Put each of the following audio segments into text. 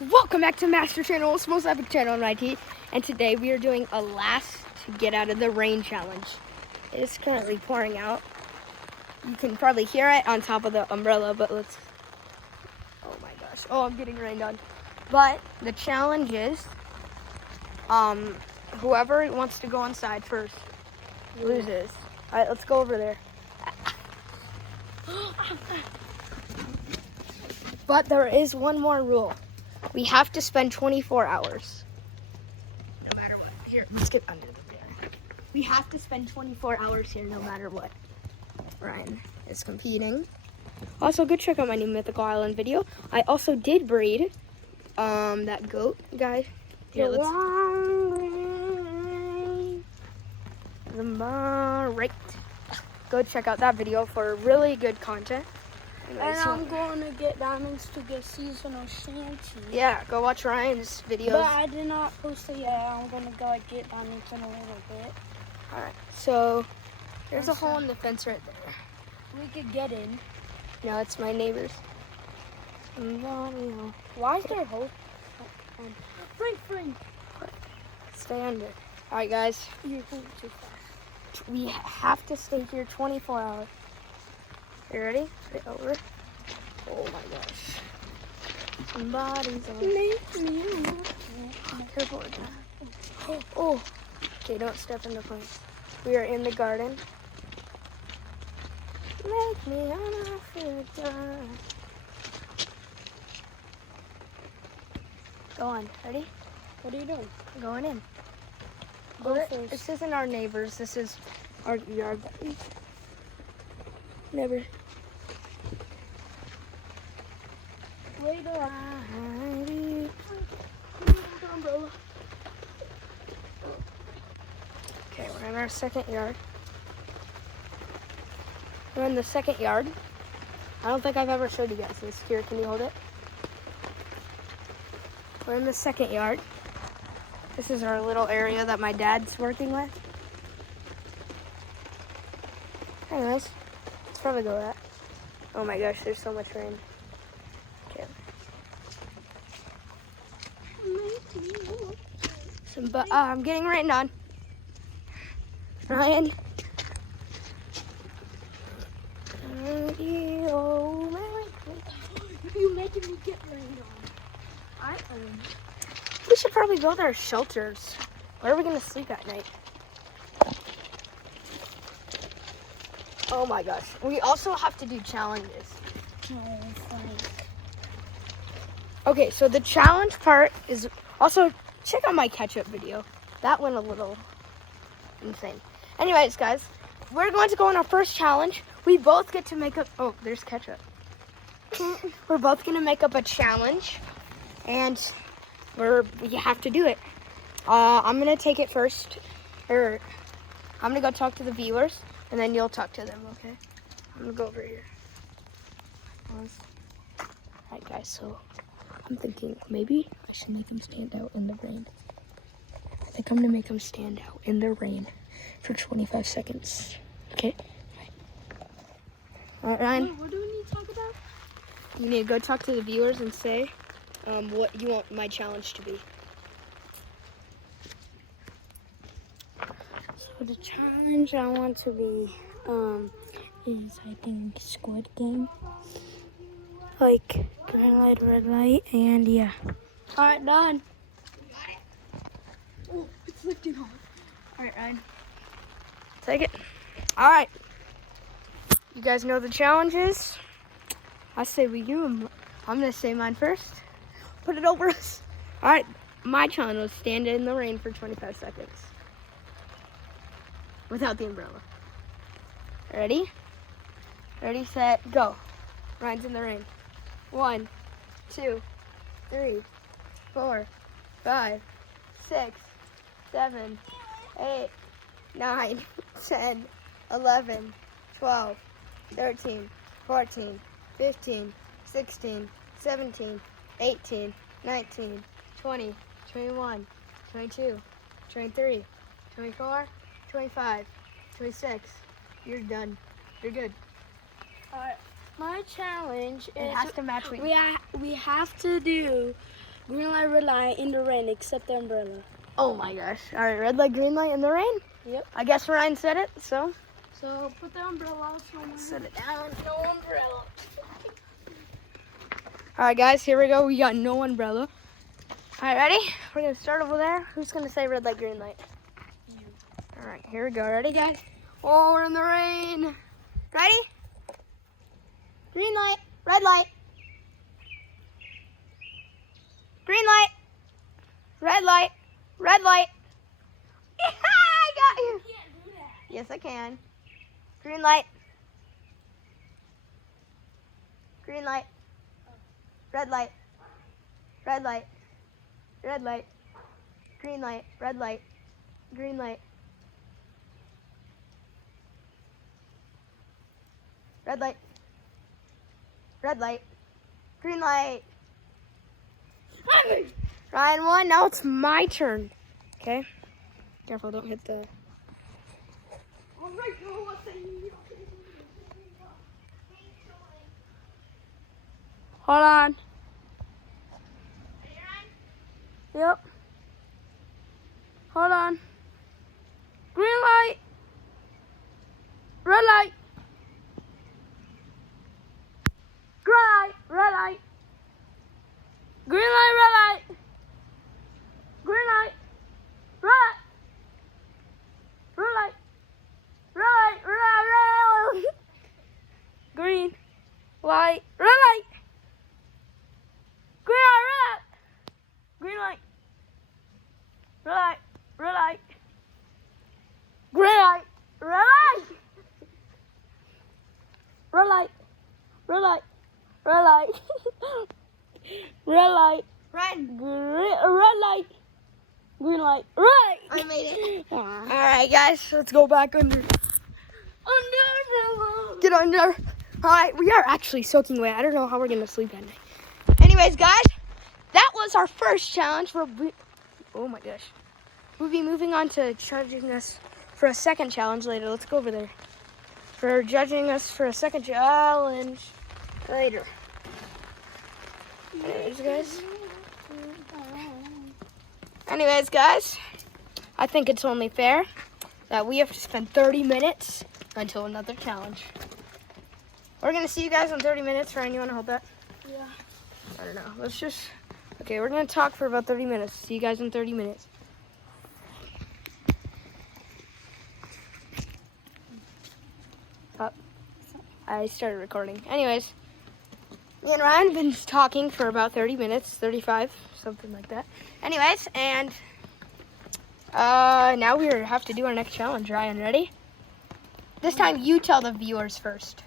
Welcome back to Master Channel's most epic channel on IT, and today we are doing a last to get out of the rain challenge. It is currently pouring out. You can probably hear it on top of the umbrella, but let's, oh my gosh, I'm getting rained on. But the challenge is, whoever wants to go inside first loses. All right, let's go over there. But there is one more rule. We have to spend 24 hours. No matter what. Here, let's get under the there. We have to spend 24 hours here no matter what. Ryan is competing. Also, go check out my new Mythical Island video. I also did breed that goat guy. Here, let's... Right. Go check out that video for really good content. And I'm going to get diamonds to get seasonal shanty. Yeah, go watch Ryan's videos. But I did not post it yet. I'm going to go get diamonds in a little bit. Alright, so there's a hole in the fence right there. We could get in. No, it's my neighbor's. Why is there a hole? Frank. Stay under. Alright, guys. You're going too fast. We have to stay here 24 hours. You ready? Right over. Oh my gosh. Somebody's on. Careful with that. Oh. Okay, don't step in the plants. We are in the garden. Make me an Africa. Go on. Ready? What are you doing? Going in. Go first. This isn't our neighbors. This is our yard. Never. Wait up. Okay, we're in our second yard. We're in the second yard. I don't think I've ever showed you guys this. Here, can you hold it? We're in the second yard. This is our little area that my dad's working with. Anyways, let's probably go that. Oh my gosh, there's so much rain. Okay. But I'm getting rained on. Ryan. You're making me get rained on. I am. We should probably build our shelters. Where are we gonna sleep at night? Oh my gosh. We also have to do challenges. Okay, so the challenge part is also check out my ketchup video. That went a little insane. Anyways, guys, we're going to go on our first challenge. We both get to make up, oh, there's ketchup. We're both gonna make up a challenge and we have to do it. I'm gonna take it first, or I'm gonna go talk to the viewers and then you'll talk to them, okay? I'm gonna go over here. Alright guys, so I'm thinking maybe I should make them stand out in the rain. I think I'm gonna make them stand out in the rain for 25 seconds. Okay? Alright, Ryan. Wait, what do we need to talk about? You need to go talk to the viewers and say what you want my challenge to be. So the challenge I want to be is I think Squid Game. Like green light, red light, and yeah. Alright, done. Oh, it's lifting off. Alright, Ryan. Take it. Alright. You guys know the challenges. I say we do them. I'm going to say mine first. Put it over us. Alright, my challenge was stand in the rain for 25 seconds. Without the umbrella. Ready? Ready, set, go. Ryan's in the rain. 1, 2, 3, 4, 5, 6, 7, 8, 9, 10, 11, 12, 13, 14, 15, 16, 17, 18, 19, 20, 21, 22, 23, 24, 25, 26. You're done. You're good. Alright, my challenge is It has to match what we have to do Green light, red light in the rain, except the umbrella. Oh my gosh. All right, red light, green light in the rain. Yep. I guess Ryan said it, so So put the umbrella out. set it down. No umbrella. All right, guys, here we go. We got no umbrella. All right, ready? We're gonna start over there. Who's gonna say red light, green light? You. All right, here we go. Ready, guys? Oh, we're in the rain. Ready? Green light, red light. Green light, red light, red light. Yeah, I got you. You can't do that. Yes, I can. Green light. Green light. Red light. Red light. Red light. Green light. Red light. Green light. Red light. Red light. Green light. Ryan won. Now it's my turn. Okay. Careful, don't hit the. Hold on. Yep. Hold on. Green light. Red light. Green light. Red light. Green light. Red light. Green light. Red light. Red light. Red light. Red light. Green light. Red light. Green light. Green light. Red light. Red light. Green light. Red light. Red light. Red light. Red light. Red light. Red. Red light. Green light. Right. I made it. All right, guys. Let's go back under. Get under. All right. We are actually soaking wet. I don't know how we're gonna sleep at night. Anyways, guys, that was our first challenge. Oh my gosh. We'll be moving on to judging us for a second challenge later. Let's go over there. For judging us for a second challenge later. Anyways, guys, I think it's only fair that we have to spend 30 minutes until another challenge. We're gonna see you guys in 30 minutes. Ryan, you wanna hold that? Yeah. I don't know. Let's just. Okay, we're gonna talk for about 30 minutes. See you guys in 30 minutes. Oh, I started recording. Anyways, me and Ryan have been talking for about 30 minutes, 35, something like that. Anyways, and now we have to do our next challenge. Ryan, ready? This time you tell the viewers first.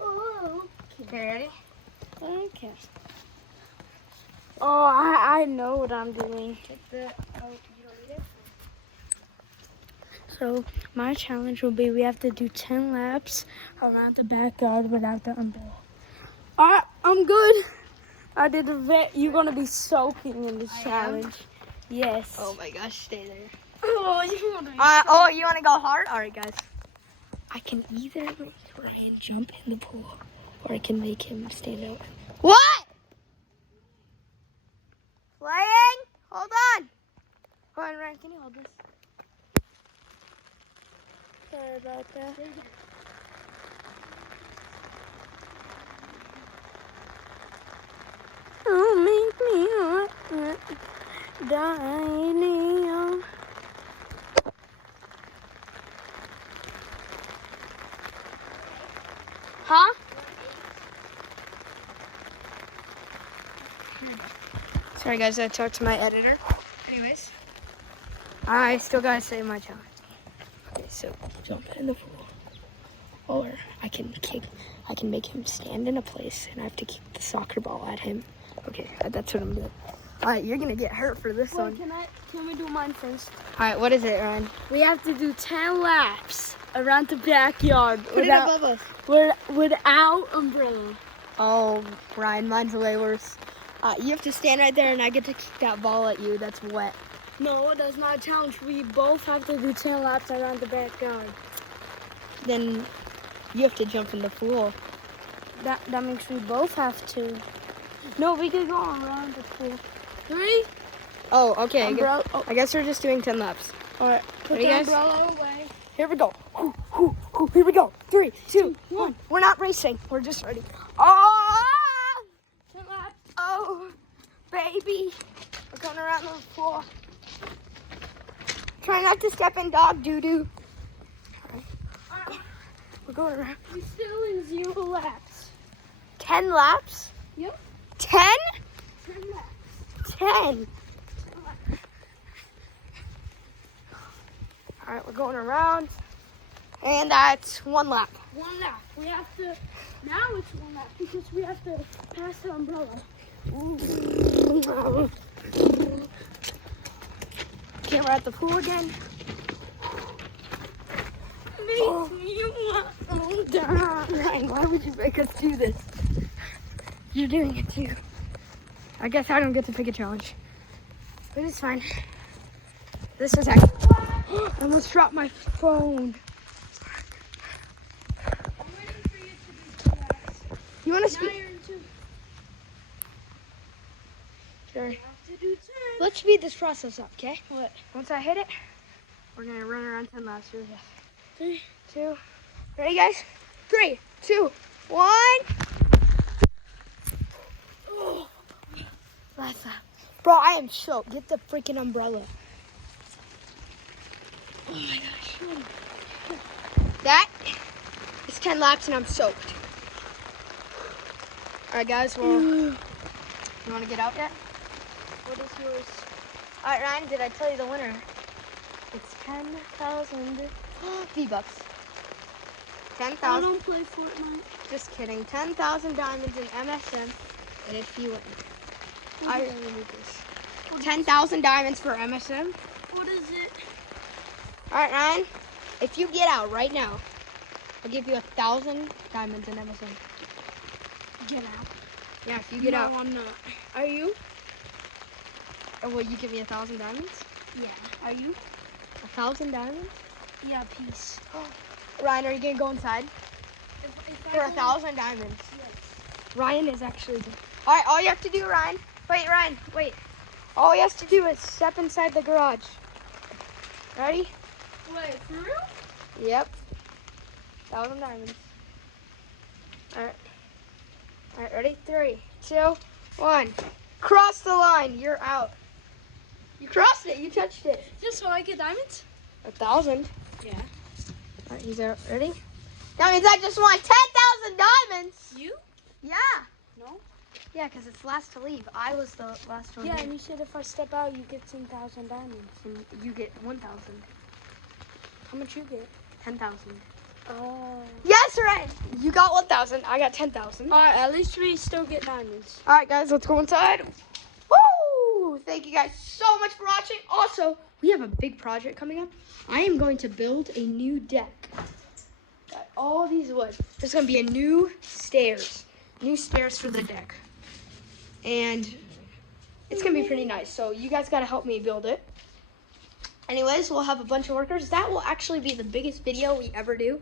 Oh, Okay, ready? okay. Oh, I know what I'm doing. You don't need it? So my challenge will be we have to do 10 laps around the backyard without the umbrella. Alright, I'm good. I did a vet. You're gonna be soaking in this challenge. Yes. Oh my gosh, stay there. Oh, you wanna be You want to go hard? All right, guys. I can either make Ryan jump in the pool, or I can make him stand out. What? Playing? Hold on. Hold on, Ryan. Can you hold this? Sorry about that. Oh, make me hot, Daniel. Huh? Sorry, guys. I talked to my editor. Anyways, I still gotta say my challenge. Okay, so jump in the pool, or I can make him stand in a place, and I have to kick the soccer ball at him. Okay, that's what I'm doing. All right, you're gonna get hurt for this one. Can we do mine first? All right, what is it, Ryan? We have to do 10 laps around the backyard Put it above us. without umbrella. Oh, Ryan, mine's way worse. You have to stand right there, and I get to kick that ball at you. That's wet. No, that's not a challenge. We both have to do 10 laps around the backyard. Then you have to jump in the pool. That means we both have to. No, we could go around the pool. 3. Oh, okay. Umbrella. Oh, I guess we're just doing 10 laps. all right. Put Ready, the guys? umbrella away. Here we go. Here we go. 3, 2, 1. We're not racing. We're just ready. Oh! 10 laps. Oh, baby. We're going around the floor. Try not to step in dog doo-doo. We're going around. We're still in 0 laps. 10 laps? Yep. 10? 10 laps. 10. All right, we're going around. And that's 1 lap. 1 lap. We have to. Now it's 1 lap because we have to pass the umbrella. Okay, we're at the pool again. Ryan, why would you make us do this? You're doing it too. I guess I don't get to pick a challenge. But it's fine. This is actually... I almost dropped my phone. I'm waiting for you to do 2 laps. You want to Now speak? you're in 2. Sure. You have to do 10. Let's speed this process up, okay? What? Once I hit it, we're going to run around 10 laps. Here we go. 3. 2. Ready, guys? 3, 2, 1. Oh. Last lap. Bro, I am choked. Get the freaking umbrella. Oh my gosh. That is 10 laps and I'm soaked. All right, guys. Well, you want to get out yet? What is yours? All right, Ryan, did I tell you the winner? It's 10,000 V-Bucks. I 10,000. don't play Fortnite. Just kidding. 10,000 diamonds in MSM. And if you win, I really need this. 10,000 diamonds for MSM. What is it? All right, Ryan. If you get out right now, I'll give you 1,000 diamonds in MSM. Get out. Yeah, if you get out. I'm not. Are you? Or will you give me 1,000 diamonds? Yeah. Are you? 1,000 diamonds? Yeah, peace. Ryan, are you gonna go inside If for 1,000 diamonds? Yes. Ryan is actually. All right, all you have to do, Ryan. Wait, Ryan. Wait. All he has to do is step inside the garage. Ready? Wait, for real? Yep. 1,000 diamonds. All right. All right, ready? 3, 2, 1. Cross the line. You're out. You crossed it. You touched it. Just so I get diamonds? 1,000. Yeah. All right, he's out. Ready? That means I just won 10,000 diamonds. You? Yeah. No? Yeah, because it's last to leave. I was the last one. Yeah, here. and you said if I step out, you get 10,000 diamonds. And you get 1,000. How much you get? 10,000. Oh. Yes, Ryan. You got 1,000. I got 10,000. Alright, at least we still get diamonds. All right, guys, let's go inside. Woo! Thank you guys so much for watching. Also, we have a big project coming up. I am going to build a new deck. Got all these wood. There's going to be a new stairs for the deck. And it's going to be pretty nice. So you guys got to help me build it. Anyways, we'll have a bunch of workers. That will actually be the biggest video we ever do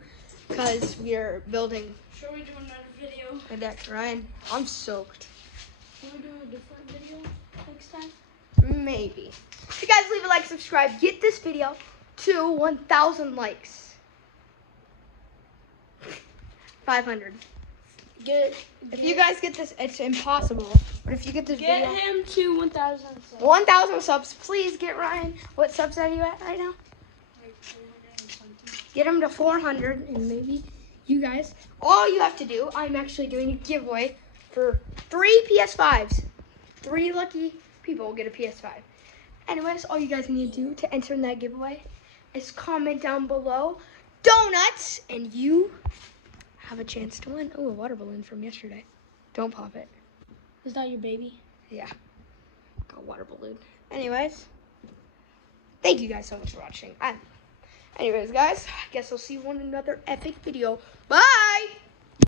because we are building Should we do another video? a deck. Ryan, I'm soaked. Can we do a different video next time? Maybe. If you guys leave a like, subscribe, get this video to 1,000 likes. 500. If you guys get this, it's impossible. But if you get this Get video, him to 1,000 subs. 1,000 subs, please get Ryan. What subs are you at right now? Like 400 and something. Get him to 400, and maybe you guys. All you have to do, I'm actually doing a giveaway for 3 PS5s. 3 lucky people will get a PS5. Anyways, all you guys need to do to enter in that giveaway is comment down below donuts, and you have a chance to win. Oh, a water balloon from yesterday. Don't pop it. Is that your baby? Yeah, got a water balloon. Anyways, thank you guys so much for watching. Anyways, guys, I guess I'll see you in another epic video. Bye!